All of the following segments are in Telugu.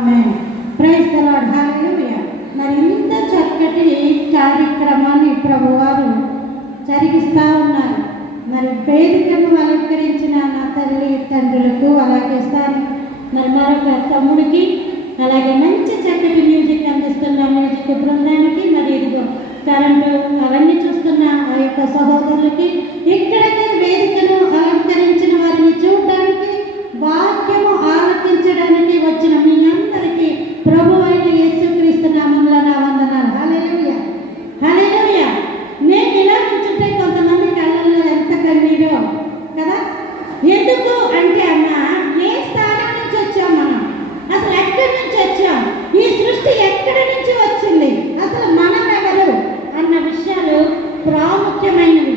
Amen. Praise the Lord. Hallelujah. మరి ఇంత చక్కటి కార్యక్రమాన్ని ప్రభువారు జరిగిస్తూ ఉన్నారు. మరి వేదికను అలంకరించిన నా తల్లి తండ్రులకు, అలాగే మరి మరొక తమ్ముడికి, అలాగే మంచి చక్కటి మ్యూజిక్ అందిస్తున్న మ్యూజిక్ బృందానికి, మరి ఇదిగో కరెంటు అవన్నీ చూస్తున్న ఆ యొక్క సహోదరులకి, ఇక్కడికి వేదికను అలంకరించిన వారిని చూడడానికి, వాక్యము ఆలకించడానికి వచ్చిన మీ అందరికీ ప్రభు అయిన యేసుక్రీస్తు నామములో నా వందనాలు. హల్లెలూయా, హల్లెలూయా. నేను ఇలా కూర్చుంటే కొంతమంది కళ్ళల్లో ఎంత కన్నీరో కదా. ఎందుకు అంటే అన్న, ఏ స్థానం నుంచి వచ్చాం మనం, అసలు ఎక్కడి నుంచి వచ్చాం, ఈ సృష్టి ఎక్కడి నుంచి వచ్చింది, అసలు మనం ఎవరు అన్న విషయాలు ప్రాముఖ్యమైనవి.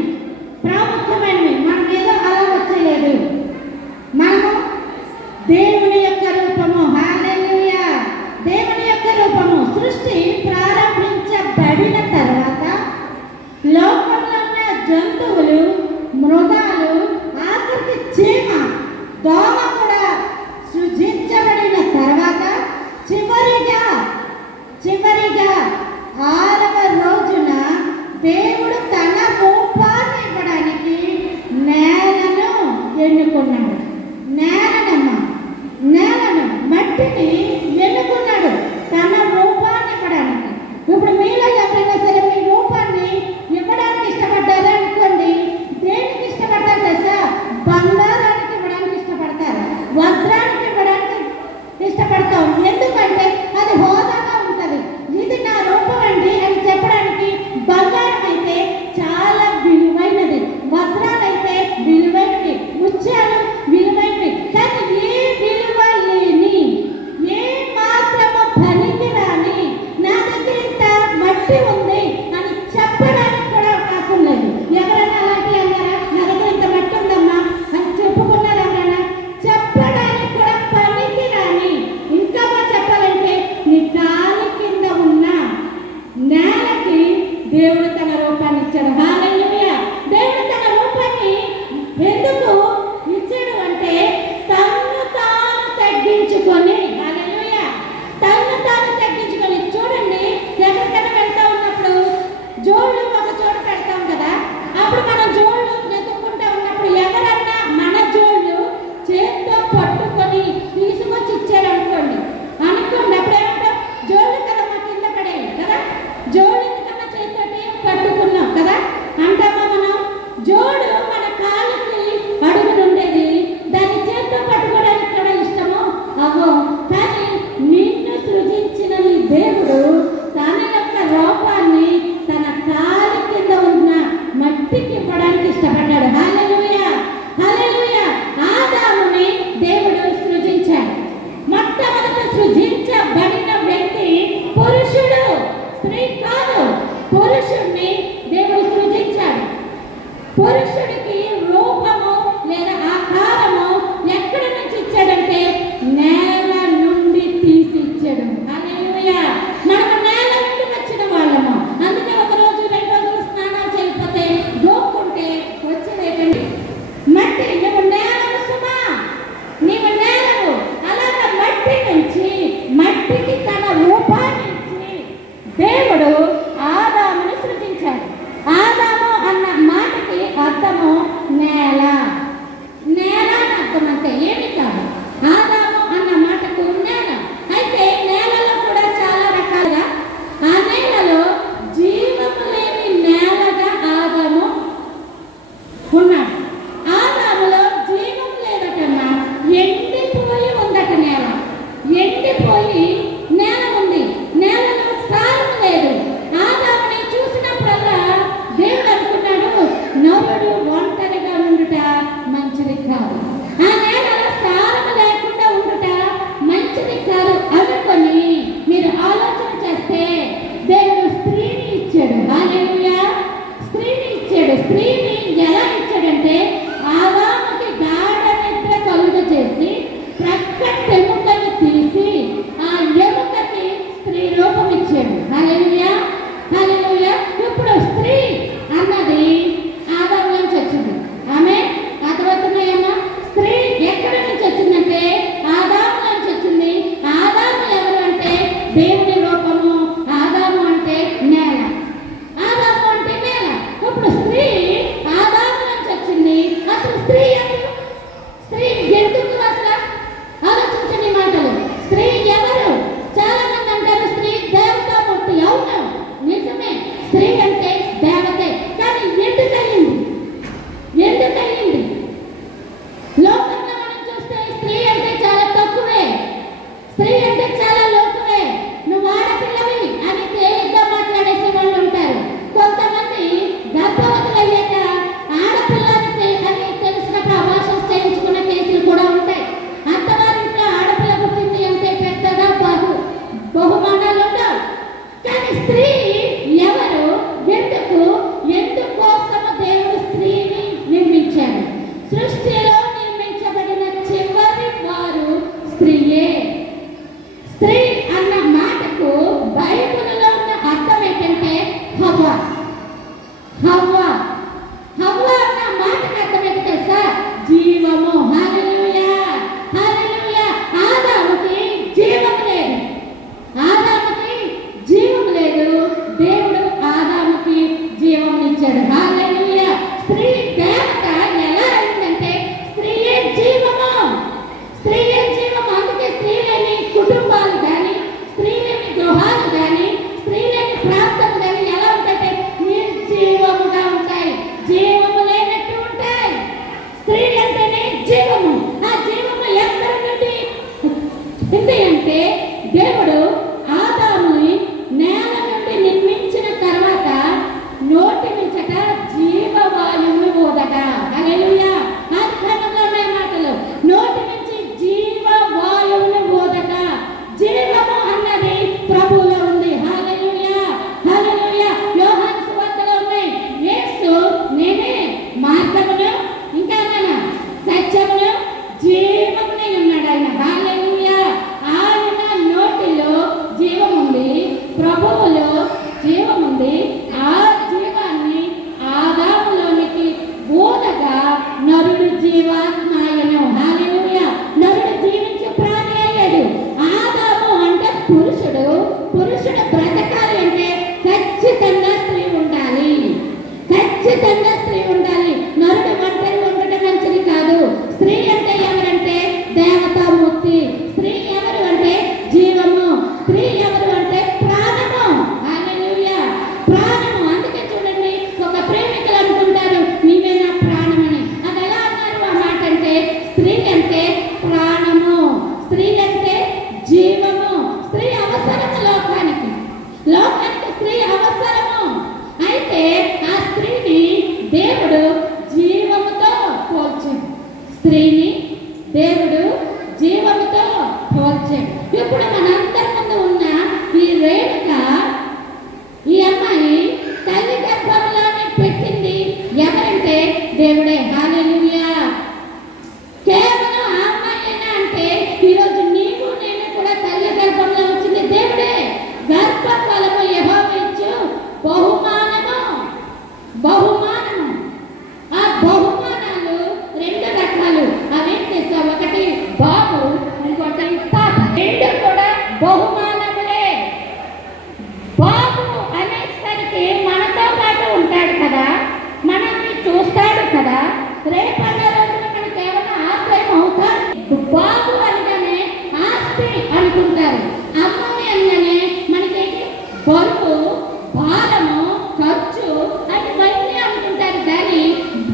పురుషుడు బ్రతకాలి అంటే ఖచ్చితంగా స్త్రీ ఉండాలి. ఖచ్చితంగా స్త్రీ ఉండాలి. నరుడు ఒంటరిగా ఉండటం మంచిది కాదు. స్త్రీ అంటే ఎవరంటే దేవతామూర్తి. స్త్రీ ఎవరు అంటే జీవము. స్త్రీ ఎవరు అంటే ప్రాణము. హల్లెలూయా, ప్రాణము. అందుకే చూడండి, ఒక ప్రేమికులు అనుకుంటారు నీవే నా ప్రాణమని. అది ఎలా అన్నారు ఆ మాట అంటే స్త్రీ అంటే ప్రాణము, స్త్రీ అంటే జీవము. స్త్రీ అవసరము లోకానికి స్త్రీ అవసరము. అయితే ఆ స్త్రీని దేవుడు జీవముతో పోల్చాడు. స్త్రీని దేవుడు జీవముతో పోల్చాడు. ఇప్పుడు మనందరి ముందు ఉన్న ఈ రేణుక, ఈ అమ్మాయి తల్లి గర్భంలోనే పెట్టింది ఎవరంటే దేవుడే. హల్లెలూయా. కేవలం ఆ అమ్మాయినా అంటే ఈరోజు నీవు నేను కూడా తల్లి గర్భంలో వచ్చింది దేవుడే. గర్భఫలము యెహోవా ఇచ్చు బహుమానము. ఆ బహుమానాలు రెండు రకాలు. అవేంటి? ఒకటి బాబు, ఇంకోటి పాప. రెండు కూడా బహుమానములే. బాబు అనేసరికి మనతో పాటు ఉంటాడు కదా, మనల్ని చూస్తాడు కదా, రేపన్న రోజున మనకి ఏమైనా ఆశ్రయం అవుతాడు. బాబు అనగానే ఆస్తి అనుకుంటారు. అమ్మాయి అనగానే మనకేంటి? బరువు, భారము, ఖర్చు అని ఇవన్నీ అనుకుంటారు. కానీ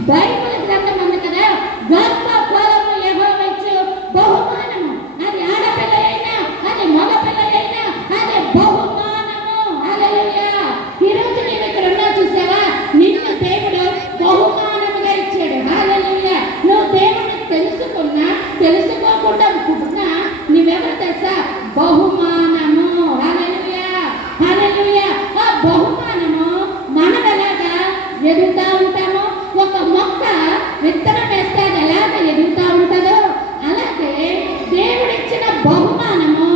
బైబిల్ గ్రంథం ఉంది కదా, గర్భఫలము యెహోవా ఇచ్చు బహుమానము. అది ఆడపిల్ల అయినా, అది మగ పిల్ల అయినా, అది బహుమానము. హల్లెలూయా. ఈరోజు నీవు ఇక్కడ ఉన్నా చూసావా, నిన్ను దేవుడు బహుమానముగా ఇచ్చాడు. హల్లెలూయా. నువ్వు దేవుడిని తెలుసుకోకుండా పుట్టినా నీవెవరు తెలుసా? బహుమానము. హల్లెలూయా. ఆ బహుమానము మనం ఎలాగా ఎదుగుతా ఉంటామో, ఒక మొక్క విత్తనం వేస్తే అది ఎలాగ ఎదుగుతా ఉంటుందో అలాగే దేవుడిచ్చిన బహుమానము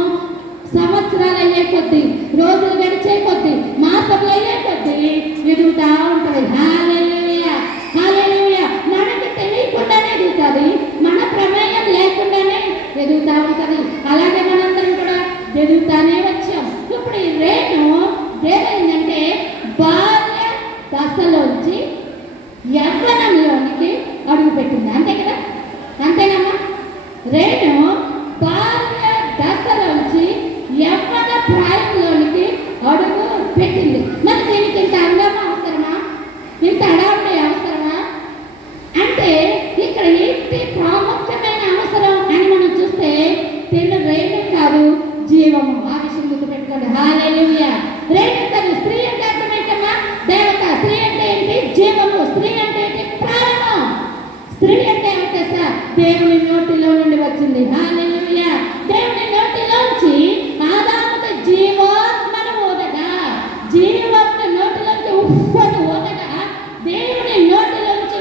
సంవత్సరాలు అయ్యే కొద్దీ, రోజులు గడిచే కొద్దీ, మాసంలో అయ్యే కొద్దీ ఎదుగుతా ఉంటుంది. హల్లెలూయా. మనకి తెలియకుండానే ఎదుగుతుంది, మన ప్రమేయం లేకుండానే ఎదుగుతా ఉంటుంది. అలాగే మనందరం కూడా ఎదుగుతానే వచ్చాం. ఇప్పుడు ఈ రేణు ఏమైందంటే బాల్య దశలోంచి యవ్వనంలోనికి అడుగు పెట్టింది. అంతే కదా? అంతేనమ్మా? రేణు బాల్య దశలోంచి యవ్వన ప్రాయంలోనికి అడుగు పెట్టింది. మరి దీనికి ఇంత అందం అవసరమా? ఇంత అడావుడి అవసరమా? అంటే ఇక్కడ ఏంటి ప్రాముఖ్యమైన అవసరం అని మనం చూస్తే తిన్న రేణు కాదు, జీవము. ఆ విషయం గుర్తుపెట్టుకోండి. హల్లెలూయా. రేణు కాదు. స్త్రీ అంటే అర్థం ఏంటమ్మా? దేవత. స్త్రీ అంటే ఏంటి? జీవము. స్త్రీ అంటే ఏంటి? ప్రాణము. స్త్రీ అంటే ఏమిటో సార్? దేవుని నోటిలో నుండి వచ్చింది. హల్లెలూయా. దేవుని నోటిలోంచి ఆదాముకు జీవాత్మను ఊదగా, జీవాత్మ నోటిలోంచి ఉప్పను ఊదగా దేవుని నోటిలోంచి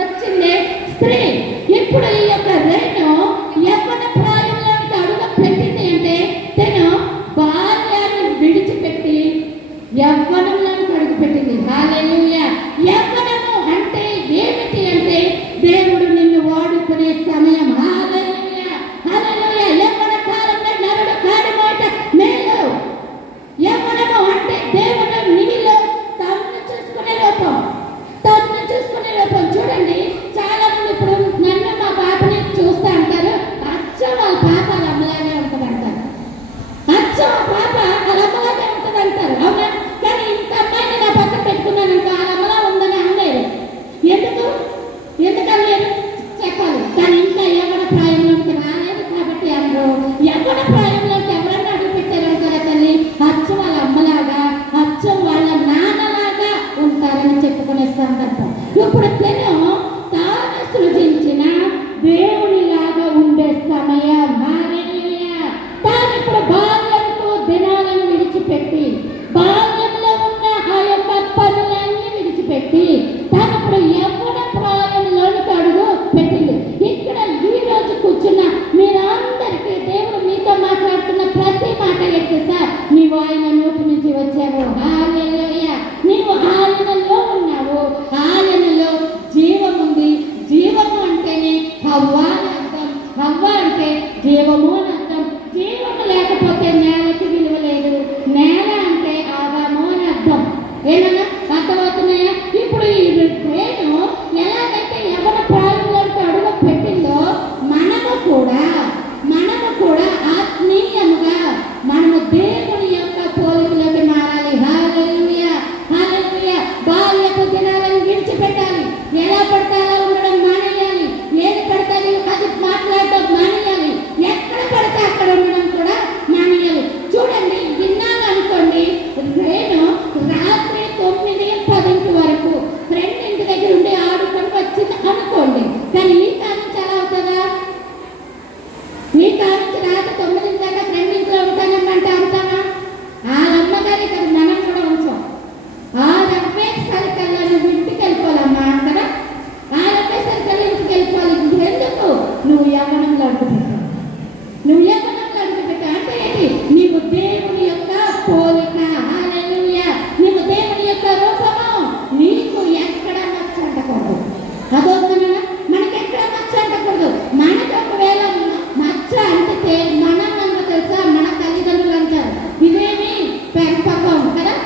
వచ్చింది స్త్రీ. ఇప్పుడు ఈ యొక్క రేణు యవ్వన ప్రాయంలోనికి అడుగు పెట్టింది అంటే తను బాల్యాన్ని విడిచిపెట్టి యవ్వనంలోనికి అడుగు పెట్టింది. హల్లెలూయా. యవ్వనము అంటే ఏమిటి అంటే దేవుడు నిన్ను వాడుకునే సమయం. హల్లెలూయా. యవ్వన కాలంలో నరుడు కాడిమోట మేలు. యవ్వనము అంటే దేవుడు నీలో తన్ను చూసుకునే లోపం. చూడండి, చాలా మంది ఇప్పుడు నన్ను మా పాపని చూస్తా అంటారు, అచ్చం వాళ్ళ పాప వాళ్ళ అమ్మలాగే ఉంటుంది అంటారు. అచ్చం పాప వాళ్ళ అమ్మలాగే ఉంటుంది అంటారు. అవునా? కానీ ఇంత అమ్మాయిని నా పక్కన పెట్టుకున్నాను ఇంకా వాళ్ళ అమ్మలా ఉందని అనలేరు. ఎందుకనలేరు చెప్పాలి. కానీ ఇంకా యవ్వన ప్రాయంలోకి రాలేదు కాబట్టి అందరూ యవ్వన ప్రాయంలోకి ఎవరన్నా అడుగు పెట్టారంటారా తల్లి? అచ్చం వాళ్ళ అమ్మలాగా, అచ్చం వాళ్ళ నాన్నలాగా ఉంటారని చెప్పుకునే సందర్భం. ఇప్పుడు తాను సృజించిన దేవునిలాగా ఉండే సమయం. హల్లెలూయా. తాను ఇప్పుడు బాల్యంతో దినాలను విడిచిపెట్టి, బాల్యంలో ఉన్న ఆ యొక్క పనులన్నీ విడిచిపెట్టి తాను ఇప్పుడు యవ్వన ప్రాయంలోనికి అడుగు పెట్టింది. ఇక్కడ ఈ రోజు కూర్చున్న మీరందరికీ దేవుడు మీతో మాట్లాడుతున్న ప్రతి మాట ఏంటి సార్? నీవు ఆయన నోటి నుంచి వచ్చావు. హల్లెలూయా. నీవు ఆయనలో ఉన్నావు. ఆయనలో జీవం ఉంది. జీవము అంటేనే హవ్వ అని అర్థం. హవ్వ అంటే జీవము అని అర్థం. జీవము లేకపోతే నేలకి నీవు దేవుని యొక్క పోలిక. హల్లెలూయా. నీవు దేవుని యొక్క రూపము. నీకు ఎక్కడ మచ్చ అంటకూడదు. అదో మనకి ఎక్కడ మచ్చ అంటకూడదు. మనకు ఒకవేళ మచ్చ అంటితే మనం తెలుసా, మన తల్లిదండ్రులు అంటారు ఇదేమి పెంపకం కదా,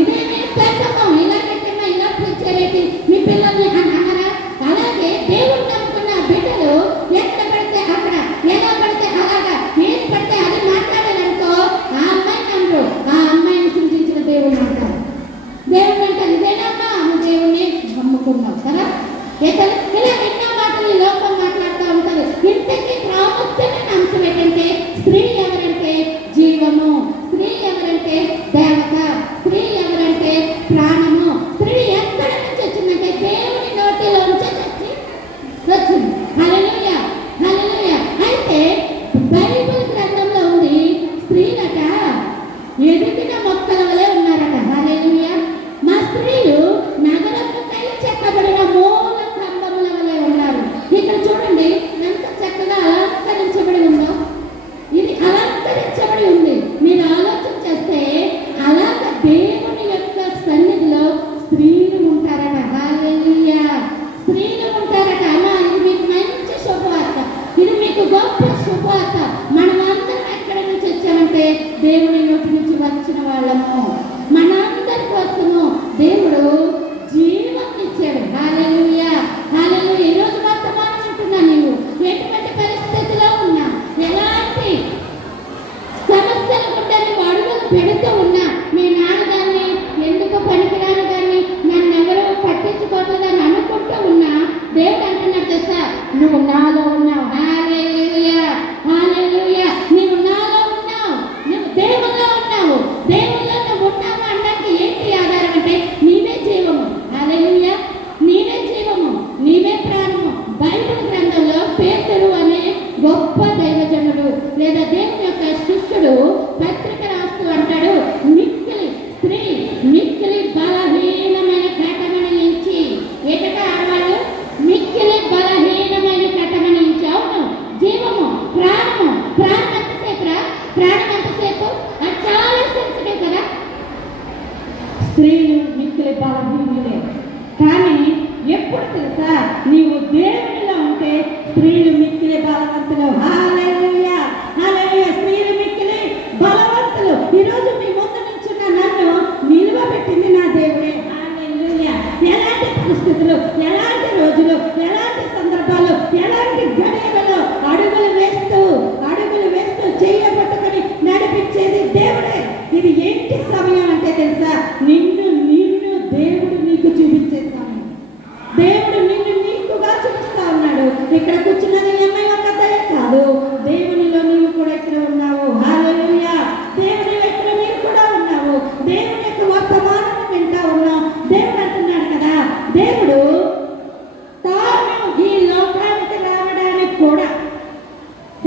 ఇదేమి పెంపకం, ఇలా పెట్టినా ఇలా పిలిచేరేటి మీ పిల్లల్ని అన్నారా? అలాగే దేవుడు నమ్ముకున్న బిడ్డలు ఎక్కడ పడితే అక్కడ, ఎలా పడితే అలాగా, ఏది పడితే అది మాట్లాడాలనుకో ఆ అమ్మాయిని అనరు, ఆ అమ్మాయిని సృష్టించిన దేవుడు అంటారు. దేవుడు అంటారు ఇదేనమ్మా నువ్వు దేవుణ్ణి నమ్ముకున్నావు కదా. ఇలా ఎన్నో మాటలు ఈ లోకం మాట్లాడుతూ ఉంటారు. ఇంతకీ ప్రాముఖ్యమైన అంశం ఏంటంటే స్త్రీ ఎవరంటే జీవము, స్త్రీ ఎవరంటే దేవత, స్త్రీ ఎవరంటే ప్రాణము. స్త్రీ ఎక్కడ నుంచి వచ్చిందంటే దేవుని నోటిలోంచి వచ్చింది. హల్లెలూయా, హల్లెలూయా. అయితే బైబిల్ గ్రంథంలో ఉంది స్త్రీలట ఎదిగిన మొక్కల వలె ఉన్నారట. హల్లెలూయా. మా స్త్రీలు నగరపు కై చెక్కబడిన మూల స్తంభముల వలె ఉన్నారు. ఇక్కడ చూడండి ఎంత చక్కగా అలంకరించబడి ఉందో. ఇది అలంకరించబడి ఉంది. మీరు ఆలోచన చేస్తే అలాగ దేవుని యొక్క సన్నిధిలో స్త్రీలు ఉంటారట. హల్లెలూయా. స్త్రీలు ఉంటారట. అమ్మా ఇది మీకు మంచి శుభవార్త, ఇది మీకు గొప్ప శుభవార్త. మనమందరం ఎక్కడి నుంచి వచ్చామంటే దేవుని నోటి నుంచి వచ్చిన వాళ్ళము. మనందరి కోసము దేవుడు జీవం ఇచ్చాడు. హల్లెలూయా, హల్లెలూయా. ఈరోజు వర్తమానం ఉంటున్నా, నీవు ఎటువంటి పరిస్థితిలో ఉన్నా, ఎలాంటి సమస్యలు గుండా నువ్వు అడుగులు పెడుతూ ఉన్నా, మీ నాన్నగారిని ఎందుకు పనికిరాను కానీ నన్ను ఎవరో పట్టించుకోవట్లేదని అనుకుంటూ ఉన్నా, దేవుడు అంటున్నాడు తెలుసా, నువ్వు నాలో ఉన్నావు. హల్లెలూయా, హల్లెలూయా. నీవు నాలో ఉన్నావు, నువ్వు దేవుల్లో ఉన్నావు. దేవుల్లో నువ్వు ఉన్నావు అనడానికి ఏంటి ఆధారం అంటే నీవే జీవము. హల్లెలూయా. నీవే జీవము, నీవే ప్రాణము. బైబిల్ గ్రంథంలో పేతురు అనే గొప్ప దైవజనుడు లేదా దేవుని యొక్క శిష్యుడు పత్రిక రాస్తూ అంటాడు, మిక్కిలి స్త్రీ మిక్కిలి బలహీనమైన కటమని నుంచి. ఏటట ఆడవాళ్ళు మిక్కిలి బలహీనమైన కటమని నుంచి. అవును, జీవము, ప్రాణము. ప్రాణం ఎంతసేపు రా? ప్రాణం ఎంతసేపు? అది చాలా సెన్సిటివ్ కదా. స్త్రీలు మిక్కిలి బలహీనులే, కానీ ఎప్పుడు తెలుసా, నీవు దేవునిలో ఉంటే స్త్రీలు మిక్కిలి బలవంతులు. హల్లెలూయా, హల్లెలూయా. స్త్రీలు మిక్కిలి బలవంతులు. ఈరోజు మీ ముందు నుంచున్న నన్ను నిలువబెట్టింది నా దేవుడే. హల్లెలూయా. ఎలాంటి పరిస్థితులు, ఎలాంటి రోజులు, ఎలాంటి సందర్భాలు, ఎలాంటి గడియలలో అడుగులు వేస్తూ చేయబట్టుకొని నడిపించేది దేవుడే. ఇది ఏంటి సమయం అంటే తెలుసా, నిన్ను దేవుడు నీకు చూపించే సమయం. దేవుడు నిన్ను నీకుగా చూపిస్తా ఉన్నాడు. ఇక్కడ కూర్చున్నది అమ్మాయి ఒక దయ కాదు, దేవునిలో నీవు కూడా ఇక్కడ ఉన్నావు. హల్లెలూయా. దేవుని ఎక్కడ నీవు కూడా ఉన్నావు. దేవుని యొక్క వర్తమానం వింటా ఉన్నావు. దేవుడు అంటున్నాడు కదా, దేవుడు తాను ఈ లోకానికి రావడానికి కూడా,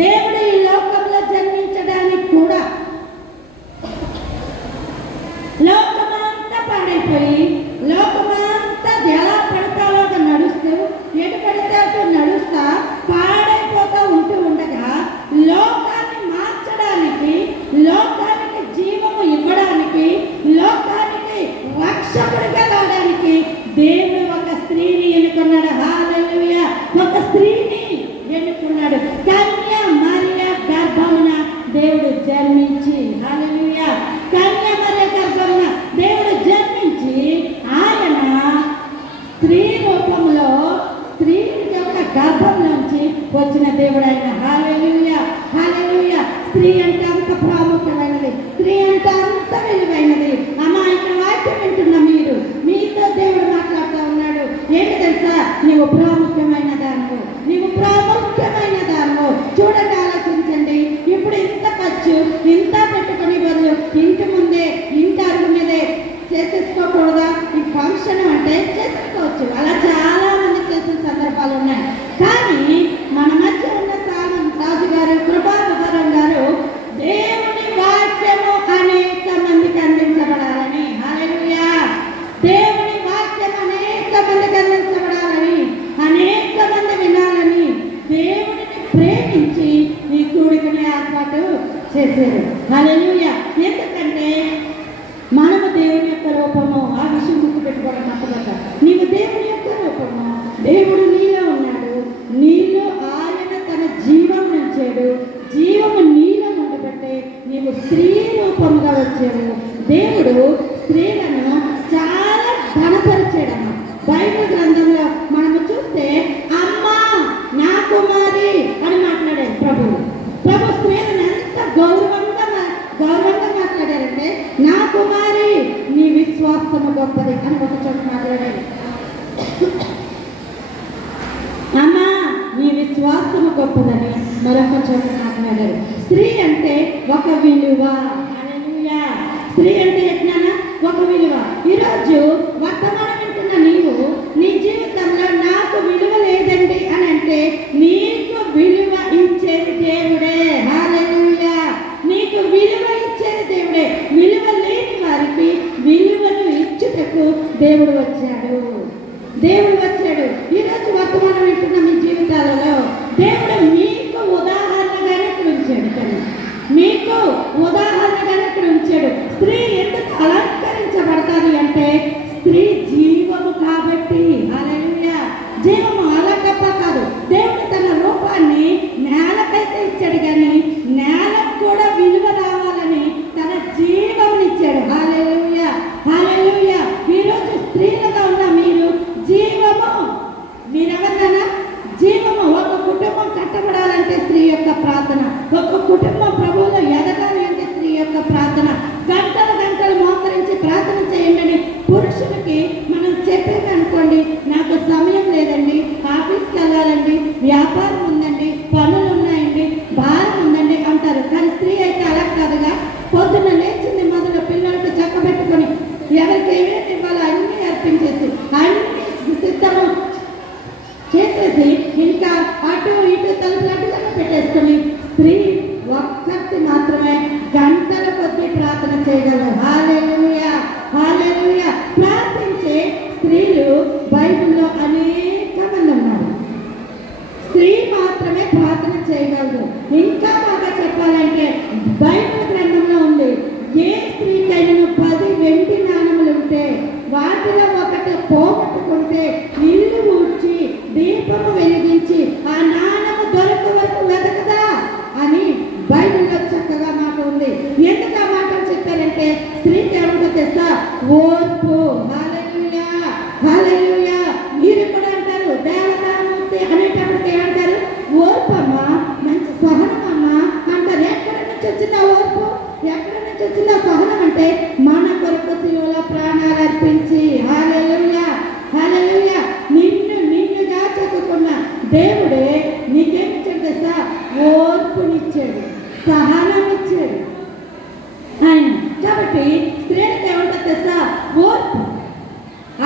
దేవుడు ఈ లోకంలో జన్మించడానికి కూడా, లోకమంతా పాడైపోయి లోకమంతా ఎలా పడతాలోగా నడుస్తూ, ఎటు పడితే అటు నడుస్తా పాడైపోతూ ఉండగా లోకాన్ని మార్చడానికి, లోకానికి జీవము ఇవ్వడానికి, లోకానికి రక్షకుడిగా రావడానికి దేవుడు ఒక స్త్రీని ఎన్నుకున్నాడు. హల్లెలూయా. ఒక స్త్రీని ఎన్నుకున్నాడు. కన్య మరియ గర్భమున దేవుడు జన్మించి, హల్లెలూయా, కన్య మరియ గర్భమున దేవుడు జన్మించి ఆయన స్త్రీ రూపంలో, స్త్రీ యొక్క గర్భంలోంచి వచ్చిన దేవుడు ఆయన. హల్లెలూయా, హల్లెలూయా. స్త్రీ అంటే అంత ప్రాముఖ్యమైనది, స్త్రీ అంటే అంత విలువైనది. అమ్మా ఇక్కడ వాక్యం వింటున్న మీతో దేవుడు మాట్లాడుతూ ఉన్నాడు. ఏంటి తెలుసా, నీవు ప్రాముఖ్యమైన దానివు, నీవు ప్రాముఖ్యమైన దానివు. చూడండి, ఆలోచించండి. ఇప్పుడు ఇంత ఖర్చు ఇంత పెట్టుకుని బదులు ఇంటి ముందే, ఇంటి అరుగు మీదే చేసేసుకోకూడదా? ఈ ఫంక్షన్ అంటే చేసుకోవచ్చు, అలా చాలా మంది చేసిన సందర్భాలు ఉన్నాయి. కానీ మన మధ్య ఉన్న రాజు గారు, కృపావతారం గారు, దేవుని వాక్యము అనేక మందికి అందించబడాలని, హల్లెలూయా, దేవుని వాక్యం అనేక మందికి అందించబడాలని, అనేక మంది వినాలని దేవుడిని ప్రేమించి ఈ కూడికని ఏర్పాటు చేశారు. హల్లెలూయా. రూపంగా వచ్చాడు. దేవుడు స్త్రీలను చాలా ఘనపరిచాడమ్మ. బైబిల్ గ్రంథంలో మనము చూస్తే అమ్మా నా కుమారి అని మాట్లాడాడు ప్రభు స్త్రీలను ఎంత గౌరవంగా మాట్లాడారంటే, నా కుమారి నీ విశ్వాసము గొప్పది అని ఒక చోట మాట్లాడాడు. అమ్మా నీ విశ్వాసము గొప్పదని మరొక చోట మాట్లాడారు. స్త్రీ అంటే ఒక విలువ. హల్లెలూయా. స్త్రీ అంటే ఎట్లా ఒక విలువ. ఈరోజు వర్తమానం వింటున్న నీవు నీ జీవితంలో నాకు విలువ లేదండి అని అంటే నీకు విలువ ఇచ్చేది దేవుడే. హల్లెలూయా. నీకు విలువ ఇచ్చేది దేవుడే. విలువ లేని వారికి విలువను ఇచ్చుటకు దేవుడు వచ్చాడు. ఈరోజు వర్తమానం వింటున్న మీ జీవితాలలో దేవుడు మీకు ఉదాహరణగానే ఇక్కడ ఉంచాడు. కానీ మీకు ఉదాహరణగానే ఇక్కడ ఉంచాడు. స్త్రీ ఎందుకు అలంకరించబడతాది అంటే స్త్రీ జీవము కాబట్టి. హల్లెలూయా. జీవము అలంకప్ప కాదు. దేవుడు తన రూపాన్ని నేలకైతే ఇచ్చాడు, కానీ నేలకు కూడా విలువ రావాలని తన జీవమునిచ్చాడు. హల్లెలూయా. హల్లెలూయా. ఈరోజు స్త్రీలుగా ఉన్న మీరు జీవము. మీరెవరినైనా జీవము. ఒక కుటుంబం కట్టబడాలంటే స్త్రీ యొక్క ప్రార్థన. ఒక కుటుంబం ప్రభువులో ఎదగాలి అంటే స్త్రీ యొక్క ప్రార్థన. గంటలు మోకరించి ప్రార్థన చేయండి. పురుషులకి మనం చెప్పేది అనుకోండి, నాకు సమయం లేదండి, ఆఫీస్కి వెళ్ళాలండి, వ్యాపారం ఉందండి, పనులు ఉన్నాయండి, భారం ఉందండి అంటారు. కానీ స్త్రీ అయితే అలా కాదుగా. పొద్దున్న లేచింది మొదలు పిల్లలకి చక్కబెట్టుకొని ఎవరికి ఏమేమి ఇవ్వాలో అన్నీ అర్పించేసి అన్ని సిద్ధము చేసేసి ఇంకా అటు ఇటు తలుపులట్టుగా పెట్టేసుకొని స్త్రీ ఒక్కటి మాత్రమే గంటల కొద్దీ ప్రార్థన చేయగలరు. హల్లెలూయా. హల్లెలూయా. ప్రార్థించే స్త్రీలు బైబిల్లో అనేక మంది ఉన్నారు. స్త్రీ మాత్రమే ప్రార్థన చేయగలరు. ఇంకా బాగా చెప్పాలంటే బైబిల్ గ్రంథంలో ఉంది, ఏ స్త్రీకైనా 10 వెండి నాణములు ఉంటే వాటిలో ఒకటి పోగొట్టుకుంటే ఇల్లు ఊడ్చి దీపము వెలిగించి ఆ నాణము దొరక వరకు వెతకదా అని బైబిల్లో చక్కగా మాట ఉంది. ఎందుకు ఆ మాటలు చెప్పారంటే స్త్రీకి ఏమిటో తెలుసా? ఓర్పు. హల్లెలూయా. హల్లెలూయా. మీరు కూడా అంటారు దేవతామూర్తి అనేటప్పటికి ఏమంటారు? ఓర్పమ్మా, మంచి సహనమమ్మా అంటారు. ఎక్కడి నుంచి వచ్చిందా ఓర్పు? ఎక్కడి నుంచి వచ్చిందా సహనం? అంటే మన కొరకు శిలువలో ప్రాణాలు అర్పించి. హల్లెలూయా. హల్లెలూయా. నిన్నుగా చదువుకున్న దేవుడే నీకేమిచ్చాడు తెలుసా? ఓర్పునిచ్చాడు, సహనమిచ్చాడు ఆయన. కాబట్టి స్త్రీలకు ఏమంటా తెలుసా? ఓర్పు.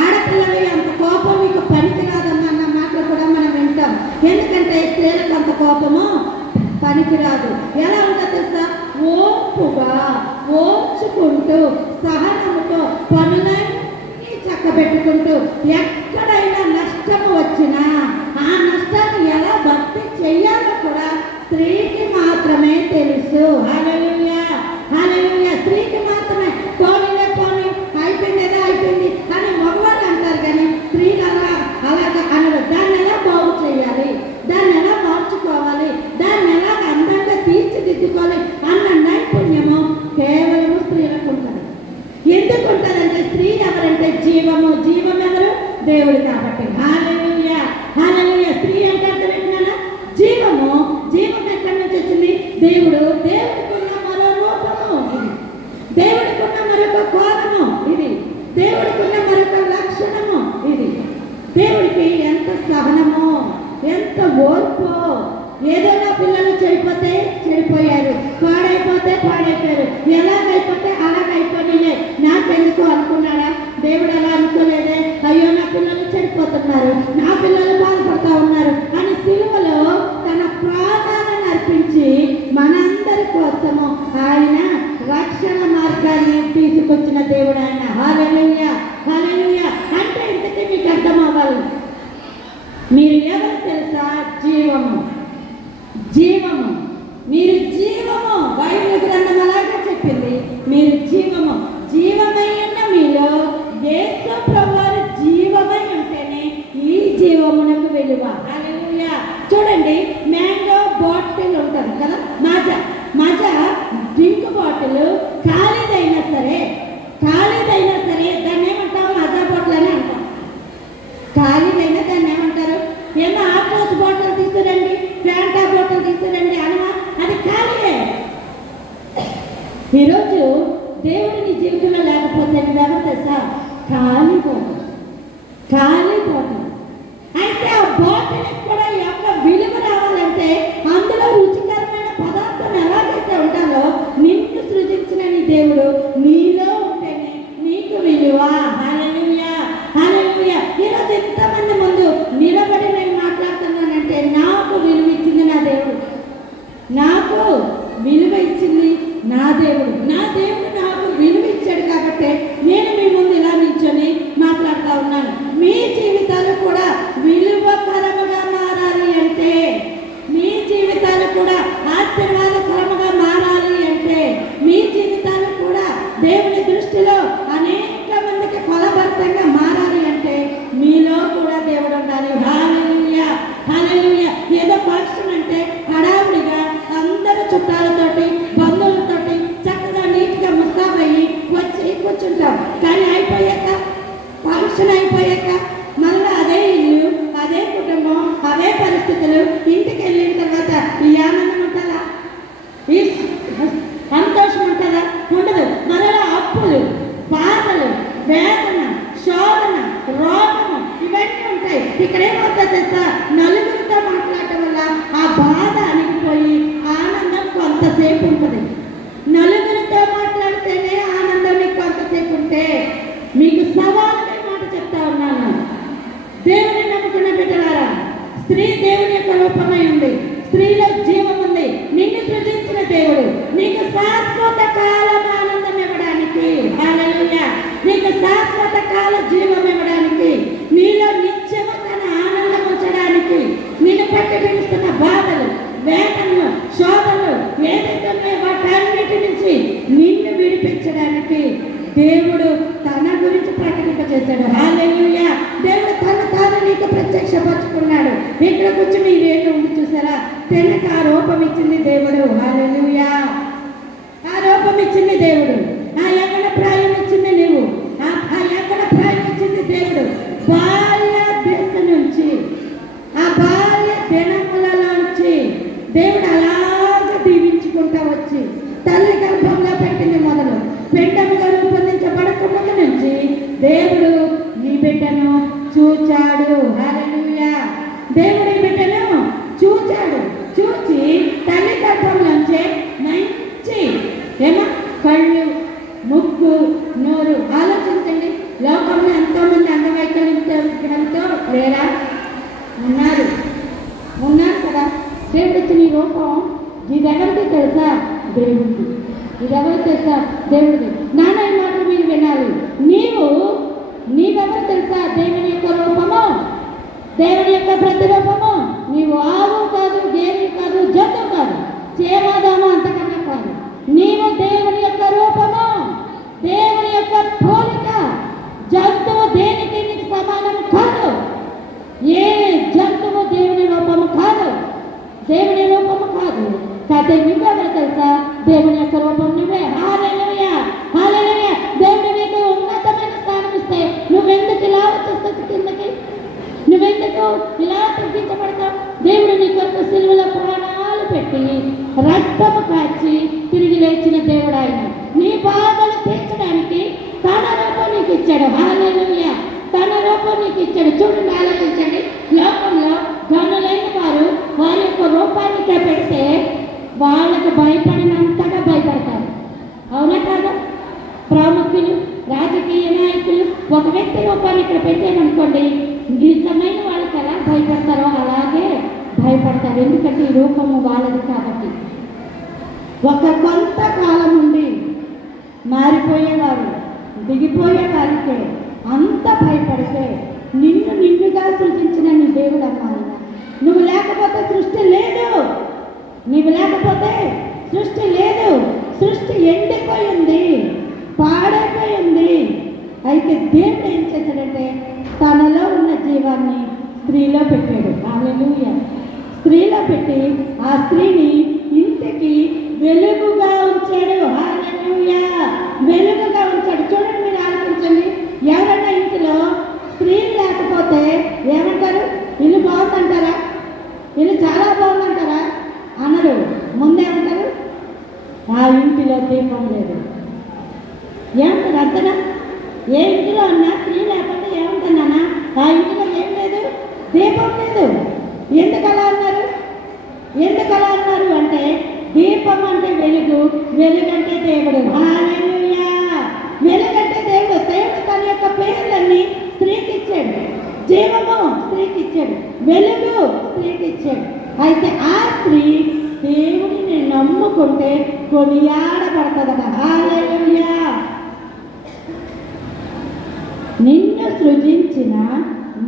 ఆడపిల్లవి అంత కోపం మీకు పనికి రాదమ్మా అన్న మాటలు కూడా మనం వింటాం. ఎందుకంటే స్త్రీలకు అంత కోపము పనికిరాదు. ఎలా ఉంటుందో తెలుసా? ఓర్పుగా ఓర్చుకుంటూ సహనముతో పనులన్నీ చక్కబెట్టుకుంటూ ఎక్కడైనా నష్టము వచ్చినా ఆ నష్టాన్ని ఎలా భర్తీ చెయ్యాలో కూడా స్త్రీకి మాత్రమే తెలుసు. హల్లెలూయా. హల్లెలూయా. స్త్రీకి మాత్రమే. పోనీలే పోనీ, అయిపోయింది ఏదో అయిపోయింది అని మగవాళ్ళు అంటారు, కానీ స్త్రీలు అలాగా అనరు. దాన్ని ఎలా బాగు చేయాలి, దాన్ని ఎలా మార్చుకోవాలి, దాన్ని ఎలా అందంగా తీర్చిదిద్దుకోవాలి అన్న నైపుణ్యము కేవలం స్త్రీలకు ఉంటుంది. ఎందుకు ఉంటుందంటే స్త్రీ ఎవరంటే జీవము. జీవం ఎవరు? దేవుడు కాబట్టి. హల్లెలూయా. హల్లెలూయా. స్త్రీ అంటే అర్థం ఏంటన్నా? జీవము. జీవం ఎక్కడి నుంచి వచ్చింది? దేవుడికున్న మరో రూపము ఇది, దేవుడికున్న మరొక కోణము ఇది, దేవుడికున్న మరొక లక్షణము ఇది. దేవుడికి ఎంత సహనమో, ఎంత ఓర్పో. ఏదో నా పిల్లలు చెడిపోతే చెడిపోయారు, పాడైపోతే పాడైపోయారు, ఎలాగైపోతే అలాగైపోయినాయి, నాకెందుకు అనుకున్నాడా? దేవుడు అలా అనుకోలేదే. అయ్యో నా పిల్లలు చెడిపోతున్నారు, నా పిల్లలు బాధపడతా ఉన్నారు అని సిలువలో తన ప్రాణాలను అర్పించి మనందరి కోసము ఆయన రక్షణ మార్గాన్ని తీసుకొచ్చిన దేవుడు ఆయన. హల్లెలూయా. హల్లెలూయా. అంటే ఇంతకీ మీకు అర్థం అవ్వాలి, మీరు ఎవరు తెలుసా? జీవము. జీవము. మీరు జీవము. బైబిల్ గ్రంథం అలాగే చెప్పింది, మీరు జీవము. జీవమై ఉన్న మీలో యేసు ప్రభువారు జీవమై ఉంటేనే ఈ జీవమునకు విలువ. హల్లెలూయా. చూడండి, మ్యాంగో బాటిల్ ఉంటుంది కదా, మాజా డ్రింక్ బాటిల్ ఈరోజు దేవుడు నీ జీవితంలో లేకపోతే నువ్వెవరు తెలుసా? కాలిపోతాం. అయితే ఆ బాటిల్కి కూడా యొక్క విలువ రావాలంటే అందులో రుచికరమైన పదార్థం ఎలాగైతే ఉండాలో నిన్ను సృజించిన నీ దేవుడు నీలో ఉంటేనే నీకు విలువ. హల్లెలూయా, హల్లెలూయా. ఈరోజు ఎంతమంది ముందు నిలబడి నేను మాట్లాడుతున్నానంటే నాకు విలువ ఇచ్చింది నా దేవుడు, నాకు విలువ ఇచ్చింది నా దేవుడు. నా దేవుడు నాకు విలువ ఇచ్చాడు కాబట్టి నేను మీ ముందు ఇలా నిల్చొని మాట్లాడుతూ ఉన్నాను. మీ జీవితాలు కూడా విలువకరముగా మారాలి అంటే, మీ జీవితాలు కూడా ఆశీర్వాదకరముగా మారాలి అంటే, మీ జీవితాలు కూడా దేవుని దృష్టిలో అనేక మందికి ఫలభరితంగా మారాలి అంటే మీలో కూడా దేవుడు ఉండాలి. హల్లెలూయా, హల్లెలూయా. ఏదో ఫంక్షన్ అంటే హడావుడిగా అందరూ చుట్టాలతోటి బంధువులతోటి చక్కగా నీట్గా ముస్తాబయ్యి వచ్చి కూర్చుంటాం. కానీ అయిపోయాక, ఫంక్షన్ అయిపోయాక మళ్ళీ అదే ఇల్లు, అదే కుటుంబం, అవే పరిస్థితులు. ఇంటికి వెళ్ళిన తర్వాత ఈ ఆనందం ఉంటుందా? ఈ సంతోషం ఉంటుందా? ఉండదు. మరలా అప్పులు, బాధలు, వేదన, శోధన, రోగము ఇవన్నీ ఉంటాయి. ఇక్కడ ఏమవుతుంది తెలుసా? నలుగురితో మాట్లాడటం వల్ల ఆ బాధ అణిగిపోయి ఆనందం కొంతసేపు ఉంటుంది. నలుగురితో మాట్లాడితేనే ఆనందం మీకు కొంతసేపు ఉంటే, మీకు సవాలుగా మాట చెప్తా ఉన్నాను. దేవుని నమ్ముకున్న బిడ్డలారా, స్త్రీ దేవుని యొక్క రూపమై ఉంది. స్త్రీలో జీవం ఉంది. నిన్ను సృజించిన దేవుడు నీకు శాశ్వత కాలం ఆనందం ఇవ్వడానికి, హల్లెలూయా, నీకు శాశ్వత కాల జీవం ఇవ్వడానికి, నీలో నిత్యము తన ఆనందం ఉంచడానికి, నిన్ను పట్టి పిలుస్తున్న బాధలు, వేదనలు, శోధనలు ఏదైతే ఉన్నాయో వాటన్నిటి నుంచి నిన్ను విడిపించడానికి దేవుడు తన గురించి ప్రకటింపజేశాడు. హల్లెలూయా. దేవుడు తాను నీకు ప్రత్యక్షపరుచుకున్నాడు. ఇక్కడ కూర్చొని ఈ రేటు ఉంది చూసారా? తెనక ఆ రూపం ఇచ్చింది దేవుడు. హల్లెలూయా. ఆ రూపం ఇచ్చింది దేవుడు. ఆ యవ్వన ప్రాయం ఇచ్చింది నువ్వు. ఆ యవ్వన ప్రాయం ఇచ్చింది దేవుడు. బాల్య దశ నుంచి, ఆ బాల్య దినములలోంచి దేవుడు అలాగా దీవించుకుంటా వచ్చి తల్లి గర్భంలో పెట్టింది మొదలు పిండముగా రూపొందించబడక ముందు నుంచి దేవుడు నీ బిడ్డను చూచాడు. హల్లెలూయా. దేవుడు ఈ బిడ్డను చూచాడు. చూచి తల్లి గర్భంలోంచే మంచి కళ్ళు, ముక్కు, నోరు. ఆలోచించండి, లోకంలో ఎంతోమంది అంగవైకల్యంతో లేరా? ఉన్నారు కదా. దేవుడు ఇచ్చిన ఈ రూపం ఇదెవరికి తెలుసా? దేవుడికి. ఇదెవరు తెలుసా? దేవుడికి. నాన్న ఈ మాటలు మీరు వినాలి. నీవెవరు తెలుసా? దేవుని యొక్క రూపము, దేవుని యొక్క ప్రతిరూపము. నీవు ఆవు కాదు, గేదె కాదు, జంతువు కాదు, చేమాదాము అంతకన్నా కాదు. నీవు దేవుని యొక్క రూపము, దేవుని యొక్క పోలిక. జంతువు దేనికి నీకు సమానం కాదు. ఏ జంతువు దేవుని రూపము కాదు, దేవుని రూపము కాదు. కాకపోతే నువ్వెవరు తెలుసా? దేవుని యొక్క రూపం నువ్వే. హల్లెలూయా, హల్లెలూయా. దేవుడు నీకు ఉన్నతమైన స్థానం ఇస్తే నువ్వెందుకు ఇలా వచ్చేస్తావు కిందకి? నువ్వెందుకు ఇలా తగ్గించబడతావు? దేవుడు నీ కొరకు సిలువలో ప్రాణాలు పెట్టి రక్తము కాచి తిరిగి లేచిన దేవుడు ఆయన. నీ బాధలు తీర్చడానికి తన రూపం నీకు ఇచ్చాడు. హల్లెలూయా. తన రూపం నీకు ఇచ్చాడు. చూడండి, ఆలోచించండి. లోకంలో గనులైన వారు వారి యొక్క రూపాన్ని పెడితే వాళ్ళకు భయపడినంతగా భయపడతారు. అవునా కాదా? ప్రాముఖ్యులు, రాజకీయ నాయకులు ఒక వ్యక్తి రూపాన్ని ఇక్కడ పెట్టామనుకోండి, నిజమైన వాళ్ళకి ఎలా భయపడతారో అలాగే భయపడతారు. ఎందుకంటే ఈ రూపము వాళ్ళది కాబట్టి. ఒక కొంతకాలం నుండి మారిపోయేవారు, దిగిపోయే వారికే అంత భయపడితే నిన్నుగా సృజించిన నీ దేవుడు అమ్మాయి. నువ్వు లేకపోతే సృష్టి లేదు. నీవు లేకపోతే సృష్టి లేదు. సృష్టి ఎండిపోయింది, పాడైపోయింది. అయితే దేవుడు ఏం చేశాడంటే తనలో ఉన్న జీవాన్ని స్త్రీలో పెట్టాడు. హల్లెలూయా. స్త్రీలో పెట్టి ఆ స్త్రీని ఇంటికి వెలుగుగా ఉంచాడు. హల్లెలూయా. వెలుగుగా ఉంచాడు. చూడండి, మీరు ఆలోచించండి. ఎవరైనా ఇంటిలో స్త్రీలు లేకపోతే ఏమంటారు? ఇల్లు బాగుందంటారా? ఇల్లు చాలా బాగుందంటారా? అనరు. ముందేమంటారు? ఆ ఇంటిలో దీపం లేదు. ఏమంటారు అంతనా? ఏ ఇంటిలో ఉన్నా స్త్రీ లేకపోతే ఏమంటున్నానా? ఆ ఇంటిలో ఏం లేదు, దీపం లేదు. ఎందుకు అలా అన్నారు? ఎందుకు అలా అన్నారు అంటే దీపం అంటే వెలుగు, వెలుగంటే దేవుడు. హల్లెలూయా! వెలుగంటే దేవుడు. దేవుడు తన యొక్క పేర్లన్నీ స్త్రీకి ఇచ్చాడు. జీవము స్త్రీకి ఇచ్చాడు, వెలుగు స్త్రీకి ఇచ్చాడు. అయితే ఆ స్త్రీ దేవుడిని నమ్ముకుంటే కొనియాడబడతాదట. హల్లెలూయా! నిన్ను సృజించిన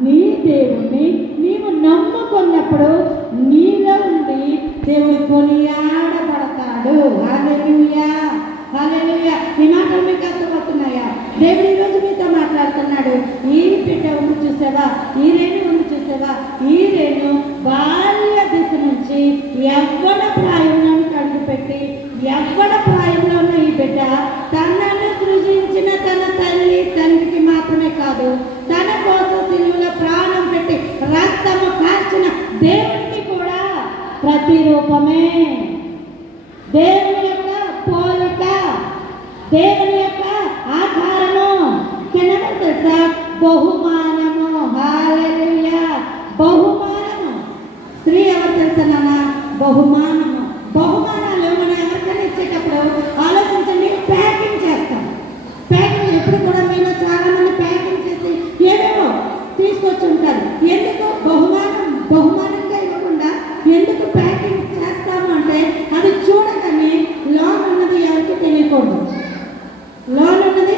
నీ దేవుణ్ణి నీవు నమ్ముకున్నప్పుడు నీలో ఉండి దేవుడు కొనియాడబడతాడు. హల్లెలూయా! హల్లెలూయా! ఈ మాటలు మీకు అర్థమవుతున్నాయా? దేవుడు ఈరోజు మీతో మాట్లాడుతున్నాడు. ఈ బిడ్డ ఉంది చూసావా, ఈ రేణు ఉంది చూసావా, ఈ రేణు బాల్య దిశ నుంచి యవ్వన ప్రాయంలోనికి అడుగుపెట్టి యవ్వన ప్రాయంలో ఉన్న ఈ బిడ్డ తనను సృజించిన తన తల్లి తండ్రికి మాత్రమే కాదు, తన కోసం సిలువలో ప్రాణం పెట్టి రక్తము కార్చిన దేవునికి కూడా ప్రతిరూపమే. దేవుని యొక్క పోలిక, దేవుని యొక్క ఆకారము. కెనమని తెలుసా? బహుమానము. హల్లెలూయా! బహుమానము. స్త్రీ ఎవరు తెలుసా నాన్న? బహుమానము. బహుమానాలు మనం ఎవరికైనా ఇచ్చేటప్పుడు ఆలోచించండి, ప్యాకింగ్ చేస్తాం. ప్యాకింగ్ ఎప్పుడు కూడా మీరు చాలా మంది ప్యాకింగ్ చేసి ఏవేవో తీసుకొచ్చి ఉంటారు. ఎందుకు బహుమానంగా ఇవ్వకుండా ఎందుకు ప్యాకింగ్ చేస్తాము అంటే అది చూడగానే లోన్ ఉన్నది ఎవరికి తెలియకూడదు, లోన్ ఉన్నది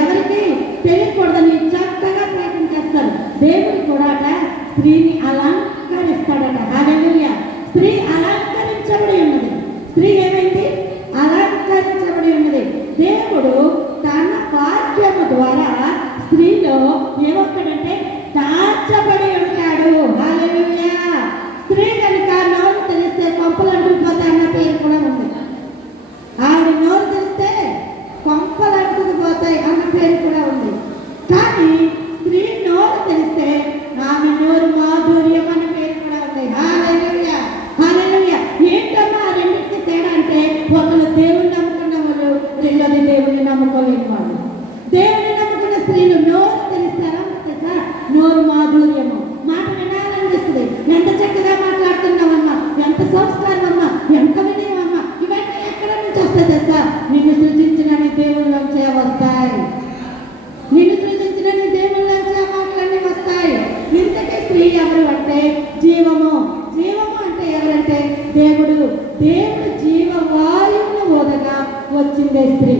ఎవరికి తెలియకూడదని చక్కగా ప్యాకింగ్ చేస్తారు. దేవుడు కూడా అట స్త్రీని అలంకరిస్తాడట. హల్లెలూయా! స్త్రీ అలంకరించబడి ఉన్నది. స్త్రీ ఏమైంది? అలంకరించబడి ఉన్నది. దేవుడు తన వాక్యము ద్వారా స్త్రీలో ఏమొక్కడంటే దాచబడి ఉంటాడు. హల్లెలూయా! స్త్రీ కనుక నోరు తెలిస్తే కొంపలు అంటుకుపోతే అన్న పేరు కూడా ఉంది. ఆవిడ నోరు తెలిస్తే కొంపలు అంటుకుపోతాయి అన్న పేరు కూడా ఉంది. కానీ స్త్రీ నోరు తెలిస్తే ఆమె నోరు మాధుర్యం అన్న పేరు కూడా ఉంది. హల్లెలూయా! హల్లెలూయా! ఏంటమ్మా ఆ రెండింటికి తేడా అంటే ఒకరు దేవుని నమ్ముకున్న వాళ్ళు, రెండోది దేవుని నమ్ముకోలేని వాళ్ళు. దేవుని నమ్ముకున్న స్త్రీలు నోరు తెలిస్తారా? తెలుసా? నోరు మాధుర్యము. మాట వినాలనిపిస్తుంది. ఎంత చక్కగా మాట్లాడుతున్నావమ్మా, ఎంత సంస్కారం అమ్మా, ఎంత వినయమమ్మా. ఇవన్నీ ఎక్కడ నుంచి వస్తాయి తెలుసా? నిన్ను సృజించిన నీ దేవుళ్ళలోంచే వస్తాయి. నిన్ను సృజించిన నీ దేవుళ్ళలోంచే మాటలన్నీ వస్తాయి. ఇంతకీ స్త్రీ ఎవరు అంటే జీవము. జీవము అంటే ఎవరంటే దేవుడు. దేవుడు జీవవాయువును ఓదగా వచ్చిందే స్త్రీ.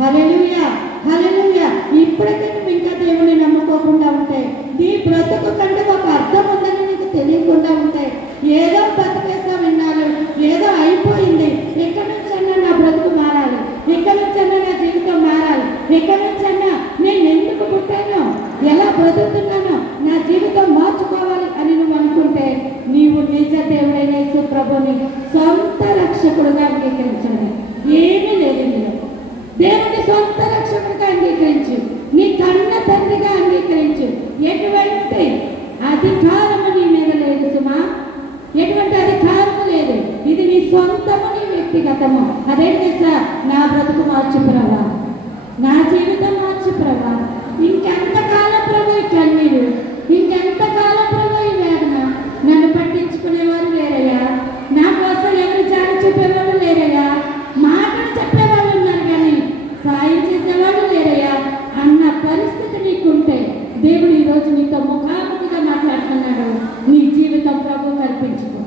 హల్లెలూయా! హల్లెలూయా! ఇప్పటికీ నువ్వు ఇంకా దేవుని నమ్ముకోకుండా ఉంటే, నీ బ్రతుకు కంటే ఒక అర్థం ఉందని నీకు తెలియకుండా ఉంటే, ఏదో బతికేస్తా విన్నాను, ఏదో అయిపోయింది, ఎక్కడి నుంచన్నా నా బ్రతుకు మారాలి, ఎక్కడి నుంచన్నా నా జీవితం మారాలి, ఎక్కడి నుంచన్నా నేను ఎందుకు పుట్టాను, ఎలా బ్రతుకుతున్నానో నా జీవితం మార్చుకోవాలి అని నువ్వు అనుకుంటే, నీవు నిజ దేవుడైన యేసు ప్రభుని సొంత రక్షకుడుగా అంగీకరించండి. ఏమీ లేదు ఇందులో. దేవుని సొంత రక్షకుడిగా అంగీకరించు, నీ కన్న తండ్రిగా అంగీకరించు. ఎటువంటి అధికారము నీ మీద లేదు సుమా, ఎటువంటి అధికారము లేదు. ఇది నీ సొంతము, నీ వ్యక్తిగతము. అదేంటి సార్? నా బ్రతుకు మార్చు ప్రభా, నా జీవితం మార్చు ప్రభా. ఇంకెంతకాలం ప్రభు ఈ కన్నీరు, ఇంకెంతకాలం ప్రభు ఈ వేదన. నన్ను పట్టించుకునేవారు లేరయ్యా, నా కోసం ఎవరు జారి చెప్పేవాళ్ళు లేరయ్యా, మాటలు చెప్పేవాళ్ళు ఉన్నారు కానీ సాయం చేసేవాళ్ళు లేరయ్యా అన్న పరిస్థితి నీకుంటే దేవుడు ఈరోజు నీతో ముఖాముఖిగా మాట్లాడుతున్నాడు. నీ జీవితం ప్రభువుకు అర్పించుకో.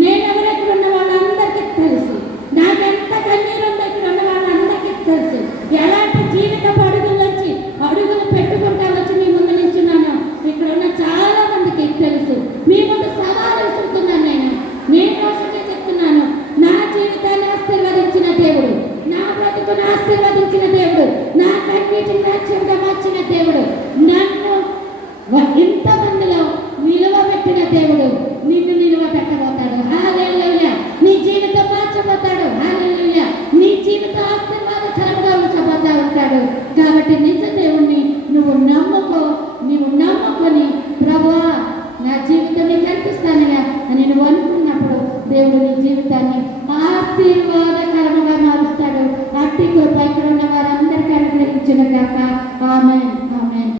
నేను ఎవరెక్కడ ఉన్న వాళ్ళందరికీ తెలుసు, నాకెంత కన్నీరు ఉందో ఇక్కడ ఉన్న వాళ్ళందరికీ తెలుసు. ఎలాంటి జీవిత అడుగులొచ్చి అడుగులు పెట్టుకుంటా వచ్చి మీ ముందు నిల్చున్నాను. ఇక్కడ ఉన్న చాలా మందికి తెలుసు. మీ ముందు సవాలు విసురుతున్నాను. నేను రోజుకే చెప్తున్నాను, నా జీవితాన్ని ఆశీర్వదించిన దేవుడు, నా బ్రతుకును ఆశీర్వదించిన దేవుడు, నా కన్నీటిని నాట్యంగా మార్చిన దేవుడు, నన్ను ఇంతమందిలో నిలువబెట్టిన దేవుడు నిన్ను నిలువబెట్టబోతాడు. హల్లెలూయా! నీ జీవితం మార్చబోతాడు. హల్లెలూయా! నీ జీవితం ఆశీర్వాదకరంగా ఉంచబోతా ఉంటాడు. కాబట్టి నిజ దేవుణ్ణి నువ్వు నమ్ముకో. నువ్వు నమ్ముకొని ప్రభువా నా జీవితం నీకు అర్పిస్తానయ్యా అని నువ్వు అనుకున్నప్పుడు దేవుడు నీ జీవితాన్ని ఆశీర్వాద